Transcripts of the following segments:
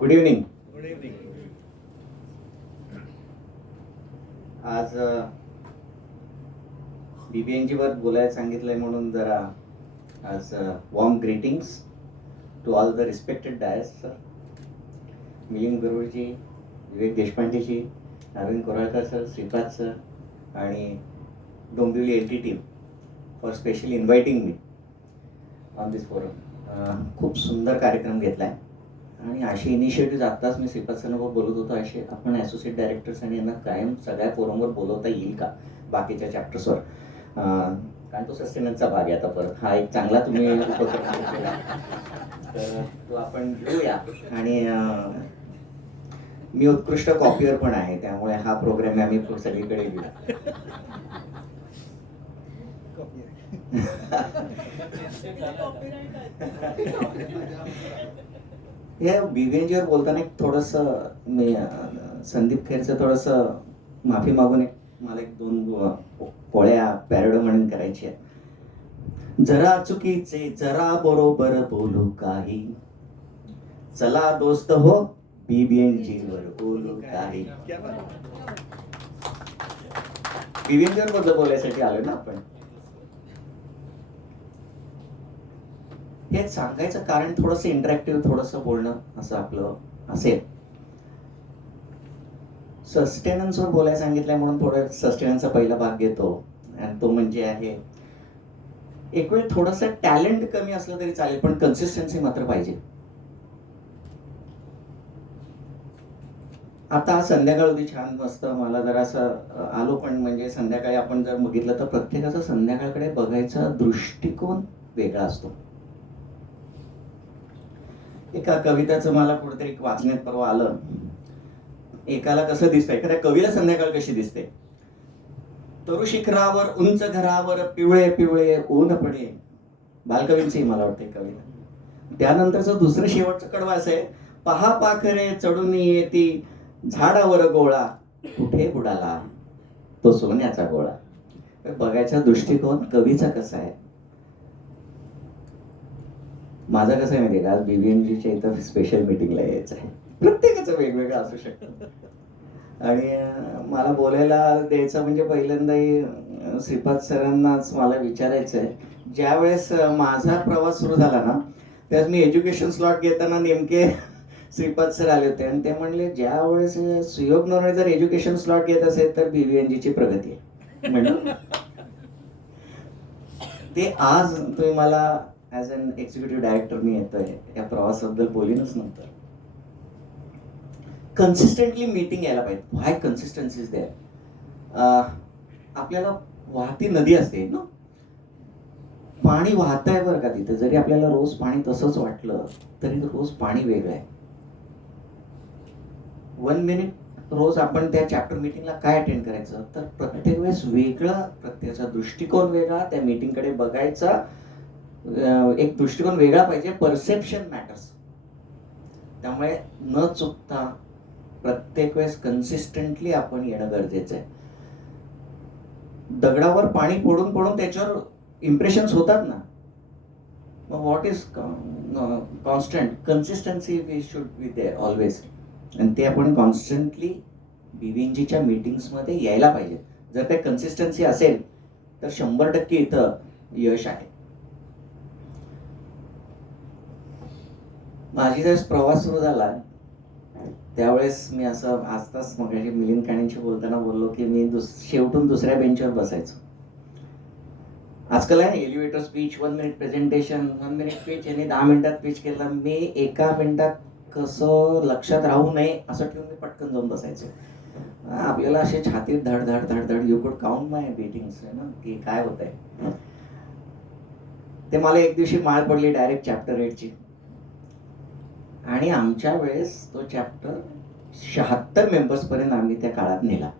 Good evening. Good evening. आज BBNG वर बोलायला सांगितलंय म्हणून जरा आज warm greetings to all the respected dais sir, Milind Garudji, Vivek Deshpandeji, Arvind Koralkar sir, Shripad sir आणि Dombivli LT team for specially inviting me on this forum. खूप सुंदर कार्यक्रम घेतला आहे आणि असे इनिशिएटिव्ह आत्ताच मी श्रीपाद सरांवर बोलत होतो, असे आपण ॲसोसिएट डायरेक्टर्स आणि यांना कायम सगळ्या फोरमवर बोलवता येईल का बाकीच्या चॅप्टर्सवर, कारण तो सस्टेनन्सचा भाग आहे. आता परत हा एक चांगला तुम्ही उपक्रम घेतलेला, तर तो आपण घेऊया. आणि मी उत्कृष्ट कॉपियर पण आहे, त्यामुळे हा प्रोग्राम आम्ही सगळीकडे घेऊ. या BBNG वर बोलताना एक थोडंसं मी संदीप खेरचं थोडंसं माफी मागून मला एक दोन पोळ्या पॅरोडी म्हणून करायची आहे. जरा चुकीचे जरा बरोबर बोलू काही, चला दोस्त हो BBNG वर बोलू काही. BBNG वर बद्दल बोलायसाठी आलो ना आपण. हे सांगायचं कारण थोडंसं इंटरॅक्टिव्ह, थोडंसं बोलणं असं आपलं असेल. सस्टेनन्सवर बोलायला सांगितलंय म्हणून थोडं सस्टेनन्सचा पहिला भाग घेतो, आणि तो म्हणजे आहे एक वेळ थोडंसं टॅलेंट कमी असलं तरी चालेल, पण कन्सिस्टन्सी मात्र पाहिजे. आता संध्याकाळ होती छान मस्त, मला जरासं आलो, पण म्हणजे संध्याकाळी आपण जर बघितलं तर प्रत्येकाचा संध्याकाळकडे बघायचा दृष्टिकोन वेगळा असतो. एका कविताचं मला कुठेतरी वाचण्यात परवा आलं. एकाला कसं दिसतंय, एखाद्या कवीला संध्याकाळ कशी दिसते. तरु शिखरावर उंच घरावर पिवळे पिवळे ऊन पडे, बालकवींची मला वाटते कविता. त्यानंतरचं दुसरं शेवटचं कडवं असं आहे, पहा पाखरे चढून येती झाडावर गोळा, कुठे बुडाला तो सोन्याचा गोळा. बघायचा दृष्टिकोन कवीचा कसा आहे. माझा कसं आहे माहिती आहे का, आज BBNGच्या इथं स्पेशल मीटिंगला यायचं आहे. प्रत्येकाचं वेगवेगळं असू शकतं, आणि मला बोलायला द्यायचं म्हणजे पहिल्यांदाही श्रीपाद सरांनाच मला विचारायचं आहे. ज्यावेळेस माझा प्रवास सुरू झाला ना, त्यावेळेस मी एज्युकेशन स्लॉट घेताना नेमके श्रीपाद सर आले होते, आणि ते म्हणले ज्यावेळेस सुयोग नरवणे जर एज्युकेशन स्लॉट घेत असेल तर BBNGची प्रगती आहे म्हणून. ते आज तुम्ही मला ॲज अन एक्झिक्युटिव्ह डायरेक्टर मी येतोय, या प्रवासाबद्दल बोलीनच नंतर. कन्सिस्टंटली मीटिंग यायला पाहिजे. व्हाय कन्सिस्टन्सी इज देअर. आपल्याला वाहती नदी असते ना, पाणी वाहत आहे बरं का तिथे, जरी आपल्याला रोज पाणी तसंच वाटलं तरी रोज पाणी वेगळं आहे. 1 मिनिट रोज आपण त्या चॅप्टर मीटिंगला काय अटेंड करायचं, तर प्रत्येक वेळेस वेगळा, प्रत्येकाचा दृष्टिकोन वेगळा, त्या मीटिंगकडे बघायचा एक दृष्टिकोन वेगळा पाहिजे. Perception matters. त्यामुळे न चुकता प्रत्येक वेळेस कन्सिस्टंटली आपण येणं गरजेचं आहे. दगडावर पाणी पडून पडून त्याच्यावर इम्प्रेशन्स होतात ना, मग what is constant consistency we should be there always, आणि ते आपण कॉन्स्टंटली BBNGच्या मीटिंग्समध्ये यायला पाहिजे. जर ते कन्सिस्टन्सी असेल तर 100% इथं यश आहे. माझी ज्यावेळेस प्रवास सुरू झाला त्यावेळेस मी असं आजताच मगाशी मिलिंद काणेंशी बोलताना बोललो की मी शेवटून दुसऱ्या बेंचवर बसायचो. आजकाल आहे elevator speech, 1 minute presentation, 1 minute speech, यांनी 10 मिनिटात स्पीच केला. मी एका मिनिटात कसं लक्षात राहू नये असं ठेवून मी पटकन जाऊन बसायचो. आपल्याला असे छातीत धड धड धड धड, यू कुड काउंट माय बीटिंग्स ना, की काय होत आहे ते. मला एक दिवशी माळ पडली डायरेक्ट चॅप्टर 8ची, आणि आमच्या वेळेस तो चॅप्टर 76 मेंबर्स पर्यंत आम्ही त्या काळात नेला.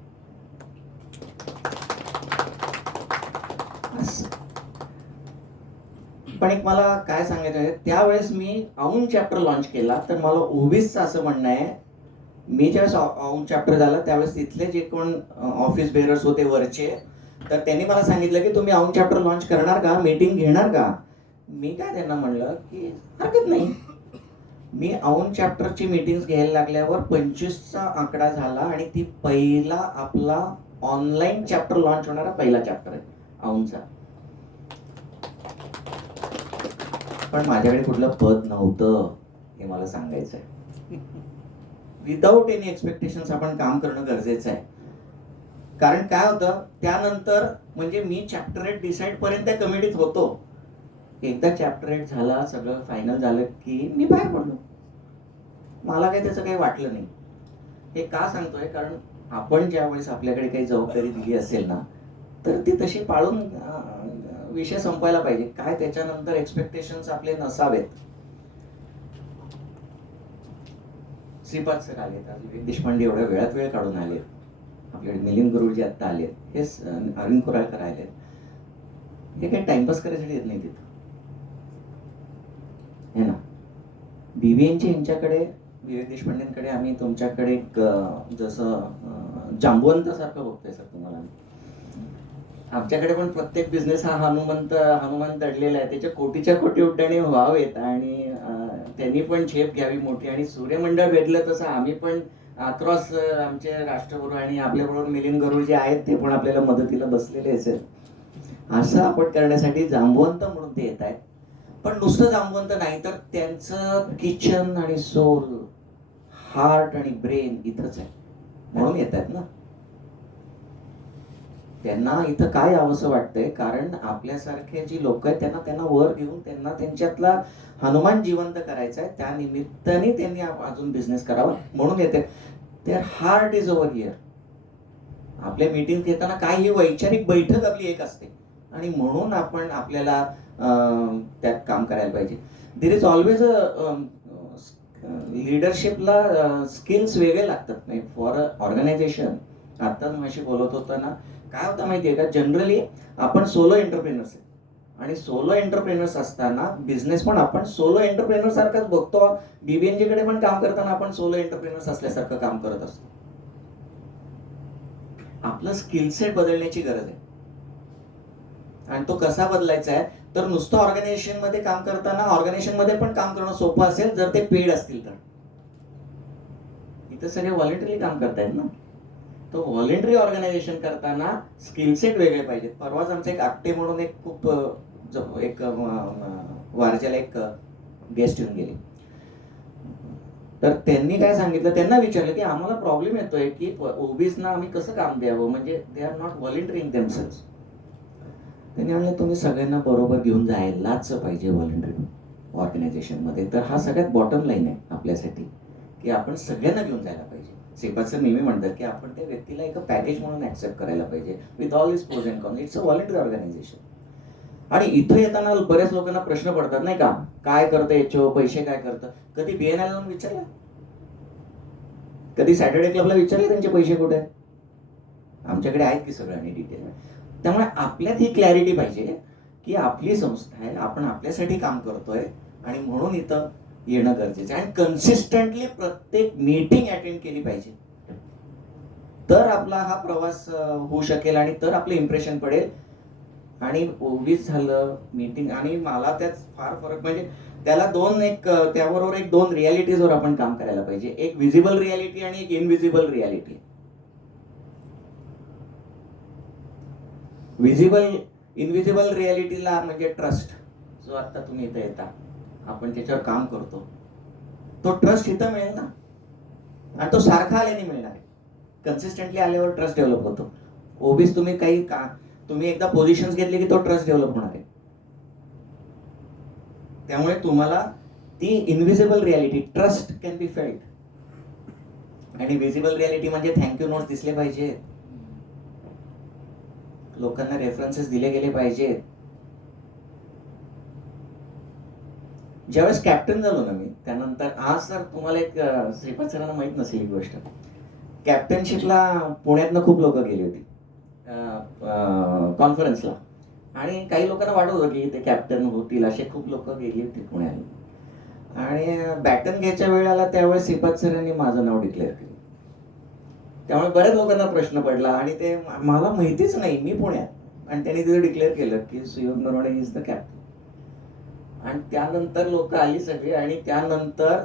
पण एक मला काय सांगायचं आहे, त्यावेळेस मी औंध चॅप्टर लॉन्च केला, तर मला ओबीसचं असं म्हणणं आहे, मी ज्यावेळेस औंध चॅप्टर झाला त्यावेळेस तिथले जे कोण ऑफिस बेरर्स होते वरचे, तर त्यांनी मला सांगितलं की तुम्ही औंध चॅप्टर लॉन्च करणार का, मीटिंग घेणार का. मी काय त्यांना म्हणलं की हरकत नाही, मी औन चॅप्टरची मीटिंग्स घ्यायला लागल्यावर 25चा आकडा झाला आणि ती पहिला आपला ऑनलाईन चॅप्टर लॉन्च होणारा पहिला चॅप्टर आहे औनचा. पण माझ्याकडे कुठलं पद नव्हतं हे मला सांगायचं आहे. विदाऊट एनी एक्सपेक्टेशन्स आपण काम करणं गरजेचं आहे. कारण काय होतं त्यानंतर, म्हणजे मी चॅप्टर 8 डिसाईड पर्यंत त्या कमिटीत होतो. एकदा चॅप्टर 8 झाला, सगळं फायनल झालं की मी बाहेर पडलो. मला काही त्याचं काही वाटलं नाही. हे का सांगतोय, कारण आपण ज्यावेळेस आपल्याकडे काही जबाबदारी दिली असेल ना, तर ती तशी पाळून विषय संपायला पाहिजे. काय त्याच्यानंतर एक्सपेक्टेशन्स आपले नसावेत. श्रीपाद सर आले, विवेक देशपांडे एवढ्या वेळात वेळ काढून आले, आपल्याकडे मिलिंद गुरुजी आत्ता आले, हे अरविंद कोराळकर आले. हे काही टाइमपास करायसाठी येत नाही तिथं, है ना. बीबीएनची यांच्याकडे, विवेक देशपांडेंकडे आम्ही तुमच्याकडे एक जसं जांबवंत सारखं बघतोय सर तुम्हाला. आमच्याकडे पण प्रत्येक बिझनेस हा हनुमान दडलेला आहे. त्याच्या कोटीच्या कोटी उड्डाणे व्हावेत आणि त्यांनी पण झेप घ्यावी मोठी. आणि सूर्यमंडळ भेटलं तसं आम्ही पण क्रॉस आमचे राष्ट्रगुरू आणि आपल्याबरोबर मिलिंद गरुड जे आहेत ते पण आपल्याला मदतीला बसलेले असेल. असं आपण करण्यासाठी जांबवंत म्हणून ते येत आहेत. पण नुसतं जांबवंत नाही, तर त्यांचं किचन आणि सोल, हार्ट आणि ब्रेन इथंच आहे म्हणून येत आहेत ना. त्यांना इथं काय यावंसं वाटतंय, कारण आपल्यासारखे जी लोक आहेत त्यांना वर घेऊन त्यांना त्यांच्यातला हनुमान जिवंत करायचा आहे. त्या निमित्ताने त्यांनी अजून बिझनेस करावा म्हणून येते. There heart is over here. आपल्या मीटिंग घेताना काय ही वैचारिक बैठक आपली एक असते आणि म्हणून आपण आपल्याला त्यात काम करायला पाहिजे. देर इज ऑलवेज अ लीडरशिपला स्किल्स वेगळे लागतात फॉर ऑर्गनायझेशन. आता माझी बोलत होता ना, काय होतं माहितीये का, जनरली आपण सोलो एंटरप्रेनर्स आहे आणि सोलो एंटरप्रेनर्स असताना बिझनेस पण आपण सोलो एंटरप्रेनर सारखाच बघतो. बीबीएनजी कडे पण काम करताना आपण सोलो एंटरप्रेनर्स असल्यासारखं काम करत असतो. आपलं स्किल सेट बदलण्याची गरज आहे. आणि तो कसा बदलायचा आहे, तर नुसतं ऑर्गनायझेशन मध्ये काम करताना ऑर्गनायझेशन मध्ये पण काम करणं सोपं असेल जर ते पेड असतील तर. इथं सगळे व्हॉलेंटरी काम करतायत ना. तो व्हॉलेंटरी ऑर्गनायझेशन करताना स्किल सेट वेगळे पाहिजेत. परवाच आमचं एक आपटे म्हणून एक खूप एक वारजेला एक गेस्ट येऊन गेले. तर त्यांनी काय सांगितलं, त्यांना विचारलं की आम्हाला प्रॉब्लेम येतोय की ओबीजना आम्ही कसं काम द्यावं, म्हणजे दे आर नॉट व्हॉलेंटरिंग देमसेल्व्स. त्यांनी म्हणलं तुम्ही सगळ्यांना बरोबर घेऊन जायलाच पाहिजे व्हॉलेंटरी ऑर्गनायझेशनमध्ये. तर हा सगळ्यात बॉटम लाईन आहे आपल्यासाठी की आपण सगळ्यांना घेऊन जायला पाहिजे. श्रीपाद सर नेहमी म्हणतात की आपण त्या व्यक्तीला एक पॅकेज म्हणून ऍक्सेप्ट करायला पाहिजे with all its pros and cons. It's a voluntary organisation. आणि इथं येताना बऱ्याच लोकांना प्रश्न पडतात नाही का, काय करतं एचओ, पैसे काय करतं. कधी बीएनआय जाऊन विचारलं, कधी सॅटर्डे क्लबला विचारले त्यांचे पैसे कुठे आहेत. आमच्याकडे आहेत की सगळ्यांनी डिटेल. त्यामुळे आपल्यात ही क्लॅरिटी पाहिजे की आपली संस्था आहे, आपण आपल्यासाठी काम करतोय आणि म्हणून इथं येणं गरजेचं आहे. आणि कन्सिस्टंटली प्रत्येक मीटिंग अटेंड केली पाहिजे, तर आपला हा प्रवास होऊ शकेल आणि तर आपलं इम्प्रेशन पडेल. आणि ओबीस झालं मीटिंग, आणि मला त्यात फार फरक, म्हणजे त्याला त्याबरोबर एक दोन रियालिटीजवर आपण काम करायला पाहिजे. एक विजिबल रियालिटी आणि एक इनविजिबल रियालिटी. इनविजिबल रियालिटीला म्हणजे ट्रस्ट, जो आता तुम्ही इथं येता, आपण त्याच्यावर काम करतो, तो ट्रस्ट इथं मिळेल ना. आणि तो सारखा आल्याने मिळणार आहे. कन्सिस्टंटली आल्यावर ट्रस्ट डेव्हलप होतो. ओबीस तुम्ही एकदा पोझिशन्स घेतले की तो ट्रस्ट डेव्हलप होणार आहे. त्यामुळे तुम्हाला ती invisible reality, trust can be failed. आणि विजिबल रियालिटी म्हणजे थँक्यू नोट्स दिसले पाहिजेत, लोकांना रेफरन्सेस दिले गेले पाहिजेत. ज्यावेळेस कॅप्टन झालो ना मी, त्यानंतर आज सर तुम्हाला एक श्रीपाद सरांना माहित नसेल एक गोष्ट, कॅप्टनशिपला पुण्यातनं खूप लोक गेली होती कॉन्फरन्सला. आणि काही लोकांना वाटत होतं की ते कॅप्टन होतील, असे खूप लोक गेली होती पुण्याला. आणि बॅटन घ्यायच्या वेळेला त्यावेळेस श्रीपाद सरांनी माझं नाव डिक्लेअर केलं. त्यामुळे बऱ्याच लोकांना प्रश्न पडला आणि ते मला माहितीच नाही, मी पुण्यात, आणि त्यांनी तिथे डिक्लेअर केलं की सुयोग नरवणे इज द कॅप्टन. आणि त्यानंतर लोक आली सगळी, आणि त्यानंतर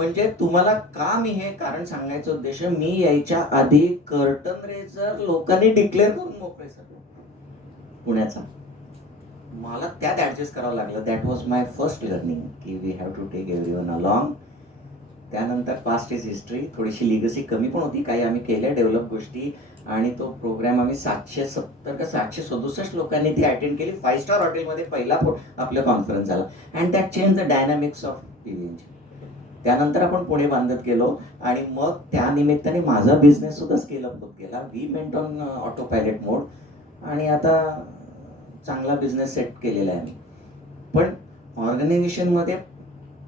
म्हणजे तुम्हाला का मी हे कारण सांगायचं उद्देश, मी यायच्या आधी कर्टन रेजर लोकांनी डिक्लेअर करून मोकळे सर पुण्याचा, मला त्यात ऍडजस्ट करावं लागलं. That was my first learning की we have to take everyone along. त्यानंतर पास्ट इज हिस्ट्री. थोडीशी लिगसी कमी पण होती, काही आम्ही केल्या डेव्हलप गोष्टी, आणि तो प्रोग्राम आम्ही 770 का 767 लोकांनी ती अटेंड केली. 5 स्टार हॉटेलमध्ये पहिला आपला कॉन्फरन्स झाला. And that change the dynamics of PVNG. त्यानंतर आपण पुणे बांधत गेलो आणि मग त्या निमित्ताने माझा बिझनेस सुद्धा स्केलअप होत गेला. वी मेंट ऑन ऑटो पायलट मोड आणि आता चांगला बिझनेस सेट केलेला आहे आम्ही. पण ऑर्गनायझेशनमध्ये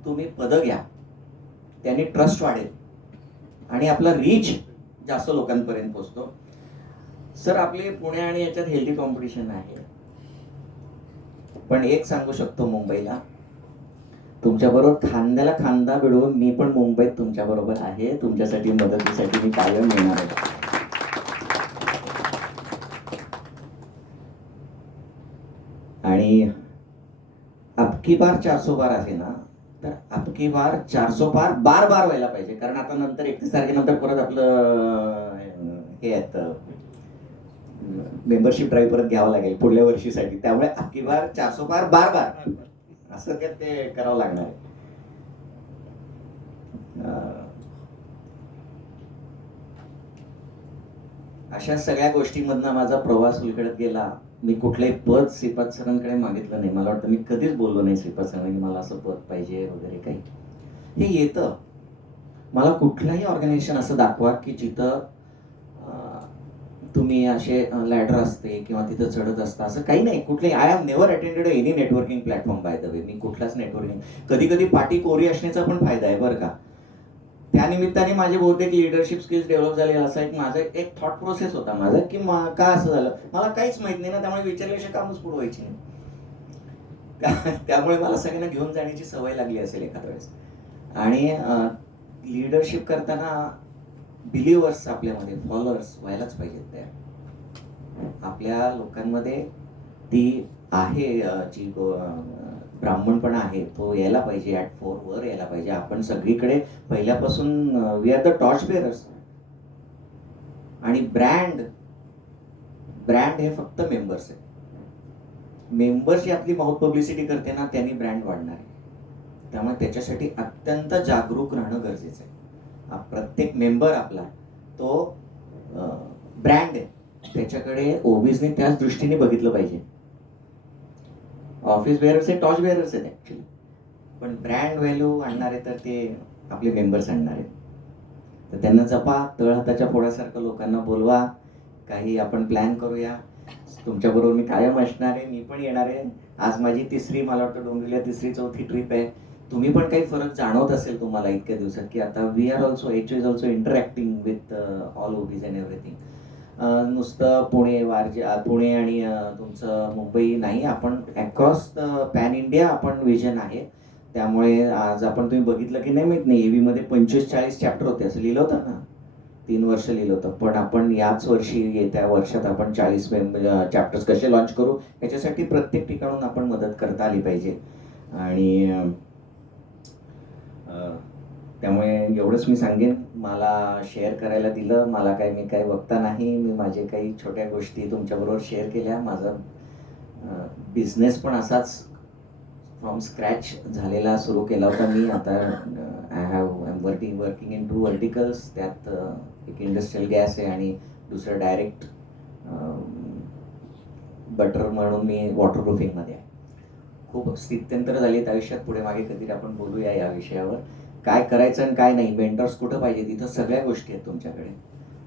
तुम्ही पदं घ्या, त्यांनी ट्रस्ट वाढेल आणि आपला रीच जास्त लोकांपर्यंत पोहोचतो. सर आपले पुणे आणि याच्यात हेल्दी कॉम्पिटिशन आहे, पण एक सांगू शकतो मुंबईला, तुमच्याबरोबर खांद्याला खांदा भिडवून मी पण मुंबईत तुमच्याबरोबर आहे. तुमच्यासाठी मदतीसाठी मी कायम येणार आहे. आणि अबकी बार 400 बार आहे ना, तर अबकी बार 400 बार बार बार व्हायला पाहिजे. कारण आता नंतर 31 तारखेनंतर परत आपलं हे आहेत मेंबरशिप ड्राईव्ह परत घ्यावं लागेल पुढल्या वर्षीसाठी. त्यामुळे अबकी बार 400 बार बार बार असं ते करावं लागणार आहे. अशा सगळ्या गोष्टींमधनं माझा प्रवास उलगडत गेला. मी कुठलंही पद श्रीपाद सरांकडे मागितलं नाही. मला वाटतं मी कधीच बोललो नाही श्रीपाद सरांनी मला असं पद पाहिजे वगैरे काही. हे येतं. मला कुठलंही ऑर्गनायझेशन असं दाखवा की जिथं तुम्ही असे लॅडर असते किंवा तिथं चढत असता, असं काही नाही. कुठले I have never attended any networking platform by the way. मी कुठलाच नेटवर्किंग, कधी कधी पाठी कोरी असण्याचा पण फायदा आहे बरं का. त्या निमित्ताने माझे बहुतेक लिडरशिप स्किल्स डेव्हलप झाले. असा एक थॉट प्रोसेस होता माझा की का असं झालं मला काहीच माहित नाही ना, त्यामुळे विचारल्याशिवाय कामच पुढे व्हायची नाही. त्यामुळे मला सगळ्यांना घेऊन जाण्याची सवय लागली असेल एखाद्या वेळेस. आणि लिडरशिप करताना बिलिव्हर्स आपल्यामध्ये, फॉलोअर्स व्हायलाच पाहिजेत तयार. आपल्या लोकांमध्ये ती आहे जी ब्राह्मणपणा आहे तो यायला पाहिजे. ॲट 4 वर यायला पाहिजे. आपण सगळीकडे पहिल्यापासून वी आर द टॉर्च बेअरर्स. आणि ब्रँड हे फक्त मेंबर्स आहे. मेंबर्स जी आपली माउथ पब्लिसिटी करते ना, त्यांनी ब्रँड वाढणार आहे. त्यामुळे त्याच्यासाठी अत्यंत जागरूक राहणं गरजेचं आहे. प्रत्येक मेंबर आपला तो ब्रँड आहे, त्याच्याकडे ओबीजने त्याच दृष्टीने बघितलं पाहिजे. ऑफिस बेअरर्स हे टॉर्च बेअरर्स आहेत ॲक्च्युली, पण ब्रँड व्हॅल्यू आणणारे तर ते आपले मेंबर्स आणणार आहेत. तर त्यांना जपा, तळहाताच्या फोडासारखं लोकांना बोलवा. काही आपण प्लॅन करूया. तुमच्याबरोबर मी कायम असणार आहे. मी पण येणार आहे. आज माझी तिसरी, मला वाटतं डोंबिवलीला 3-4थी ट्रिप आहे. तुम्ही पण काही फरक जाणवत असेल तुम्हाला इतक्या दिवसात की आता we are also is also interacting with all OBs and everything. नुसतं पुणे आणि तुमचं मुंबई नाही, आपण अक्रॉस पॅन इंडिया आपण विजन आहे. त्यामुळे आज आपण तुम्ही बघितलं की नाही माहीत नाही, EVमध्ये 25-40 चॅप्टर होते असं लिहिलं होतं ना, 3 वर्ष लिहिलं होतं. पण आपण याच वर्षी येत्या वर्षात आपण 40 चॅप्टर्स कसे लॉन्च करू याच्यासाठी प्रत्येक ठिकाणून आपण मदत करता आली पाहिजे. आणि त्यामुळे एवढंच मी सांगेन. मला शेअर करायला दिलं. मी काही वक्ता नाही. मी माझे काही छोट्या गोष्टी तुमच्याबरोबर शेअर केल्या. माझा बिझनेस पण असाच फ्रॉम स्क्रॅच झालेला सुरू केला होता मी. आता I am working in 2 verticals. त्यात एक इंडस्ट्रियल गॅस आहे आणि दुसरं डायरेक्ट बटर म्हणून मी वॉटरप्रूफिंगमध्ये आहे. खूप स्थित्यंतर झाली आहेत आयुष्यात. पुढे मागे कधी आपण बोलूया या विषयावर. काय करायचं आणि काय नाही, मेंटर्स कुठं पाहिजे, तिथं सगळ्या गोष्टी आहेत तुमच्याकडे.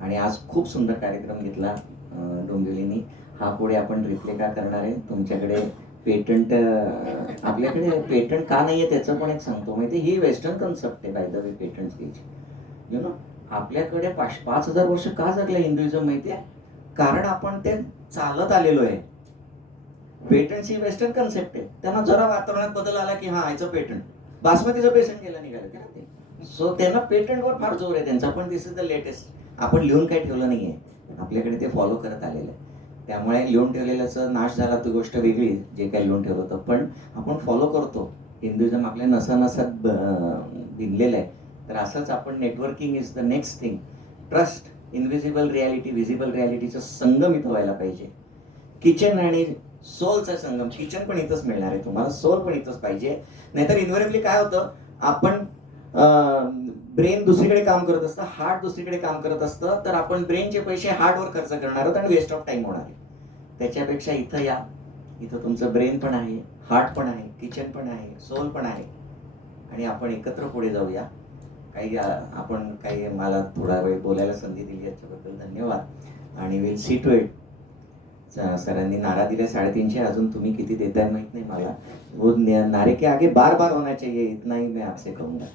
आणि आज खूप सुंदर कार्यक्रम घेतला डोंबिवलीनी. हा पुढे आपण रिप्ले का करणार आहे. तुमच्याकडे पेटंट, आपल्याकडे पेटंट का नाही आहे त्याचं पण एक सांगतो. माहिती, ही वेस्टर्न कन्सेप्ट आहे बाय द वे पेटंट घ्यायची. यु नो, आपल्याकडे 5,000 वर्ष का जगलं हिंदुइझम माहिती आहे? कारण आपण ते चालत आलेलो आहे. पेटंट ही वेस्टर्न कन्सेप्ट आहे. त्यांना जरा वातावरणात बदल आला की हा याचं पेटंट, बासमतीचं पेशंट केलं निघालं का ते. सो त्यांना पेटंटवर फार जोर आहे त्यांचा. पण दिस इज द लेटेस्ट. आपण लिहून काही ठेवलं नाही आहे, आपल्याकडे ते फॉलो करत आलेलं आहे. त्यामुळे लिहून ठेवलेल्याचा नाश झाला ती गोष्ट वेगळी, जे काही लिहून ठेवलं होतं. पण आपण फॉलो करतो. हिंदुइझम आपल्या नसानसात भिनलेलं आहे. तर असंच आपण networking is the next thing. Trust, invisible reality, visible रियालिटीचं संगम इथं व्हायला पाहिजे. किचन आणि सोलचा संगम. किचन पण इथंच मिळणार आहे तुम्हाला, सोल पण इथंच पाहिजे. नाहीतर इन्व्हेरिएबली काय होतं, आपण ब्रेन दुसरीकडे काम करत असतं, हार्ट दुसरीकडे काम करत असतं, तर आपण ब्रेनचे पैसे हार्टवर खर्च करणार आहोत आणि वेस्ट ऑफ टाइम होणार आहे. त्याच्यापेक्षा इथं या, इथं तुमचं ब्रेन पण आहे, हार्ट पण आहे, किचन पण आहे, सोल पण आहे, आणि आपण एकत्र पुढे जाऊया. आपण काही मला थोडा वेळ बोलायला संधी दिली याच्याबद्दल धन्यवाद. आणि विल सी टू इट. सरांनी नारा दिले 350, अजून तुम्ही किती देताय माहित नाही मला. वो नारे के आगे बार बार होना चाहिए, इतना ही मैं आपसे कहूँगा.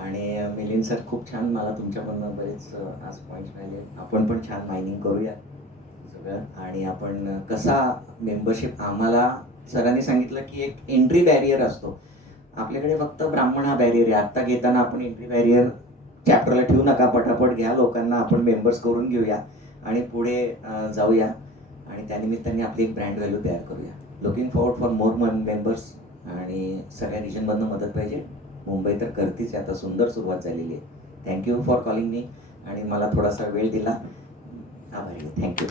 आणि मिलिंद सर, खूप छान, मला तुमच्याकडनं बरेच आज पॉईंट्स मिळाले. आपण पण छान मायनिंग करूया सगळं. आणि आपण कसा मेंबरशिप, आम्हाला सरांनी सांगितलं की एक एंट्री बॅरियर असतो आपल्याकडे, फक्त ब्राह्मण हा बॅरियर आहे. आत्ता घेताना आपण एंट्री बॅरियर चॅप्टरला ठेवू नका, पटापट घ्या, लोकांना आपण मेंबर्स करून घेऊया आणि पुढे जाऊया. आणि त्यानिमित्ताने आपली एक ब्रँड व्हॅल्यू तयार करूया. Looking forward for more members. आणि सगळ्या रिजनमधनं मदत पाहिजे. मुंबई तर करतीच, आता सुंदर सुरुवात झालेली आहे. थँक्यू फॉर कॉलिंग मी, आणि मला थोडासा वेळ दिला. आभारी. थँक्यू.